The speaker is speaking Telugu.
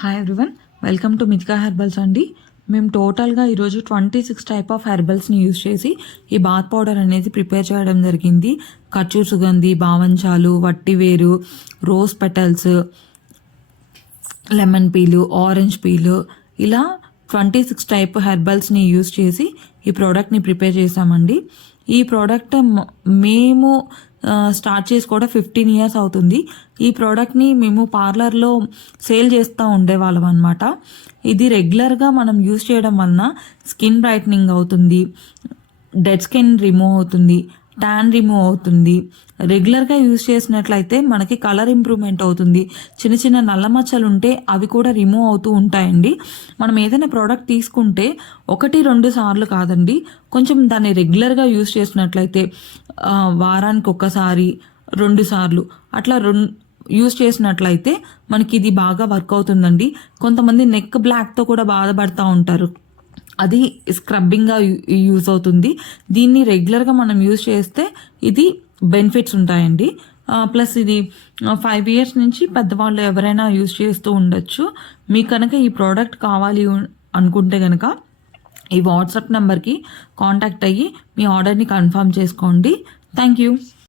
Hi everyone, welcome to Mithika herbals అండి. మేము టోటల్గా ఈరోజు 26 టైప్ ఆఫ్ హెర్బల్స్ని యూజ్ చేసి ఈ బాత్ పౌడర్ అనేది ప్రిపేర్ చేయడం జరిగింది. ఖర్జూర్ సుగంధి, బావంచాలు, వట్టివేరు, rose petals, lemon peel, orange peel, ఇలా 26 టైప్ హెర్బల్స్ని యూజ్ చేసి ఈ ప్రోడక్ట్ని ప్రిపేర్ చేసామండి. ఈ ప్రోడక్ట్ మేము స్టార్ట్ చేసి కూడా 15 years అవుతుంది. ఈ ప్రోడక్ట్ని మేము పార్లర్లో సేల్ చేస్తూ ఉండేవాళ్ళం అనమాట. ఇది రెగ్యులర్గా మనం యూజ్ చేయడం వలన స్కిన్ బ్రైట్నింగ్ అవుతుంది, డెడ్ స్కిన్ రిమూవ్ అవుతుంది, ట్యాన్ రిమూవ్ అవుతుంది. రెగ్యులర్గా యూజ్ చేసినట్లయితే మనకి కలర్ ఇంప్రూవ్మెంట్ అవుతుంది. చిన్న చిన్న నల్ల మచ్చలు ఉంటే అవి కూడా రిమూవ్ అవుతూ ఉంటాయండి. మనం ఏదైనా ప్రోడక్ట్ తీసుకుంటే 1-2 సార్లు కాదండి, కొంచెం దాన్ని రెగ్యులర్గా యూజ్ చేసినట్లయితే వారానికి 1 సారి 2 సార్లు అట్లా యూజ్ చేసినట్లయితే మనకి ఇది బాగా వర్క్ అవుతుందండి. కొంతమంది నెక్ బ్లాక్తో కూడా బాధపడుతూ ఉంటారు, అది స్క్రబ్బింగ్గా యూజ్ అవుతుంది. దీన్ని రెగ్యులర్గా మనం యూజ్ చేస్తే ఇది బెనిఫిట్స్ ఉంటాయండి. ప్లస్ ఇది 5 years నుంచి పెద్దవాళ్ళు ఎవరైనా యూజ్ చేస్తూ ఉండొచ్చు. మీకు కనుక ఈ ప్రోడక్ట్ కావాలి అనుకుంటే కనుక ఈ వాట్సాప్ నెంబర్కి కాంటాక్ట్ అయ్యి మీ ఆర్డర్ని కన్ఫర్మ్ చేసుకోండి. Thank you.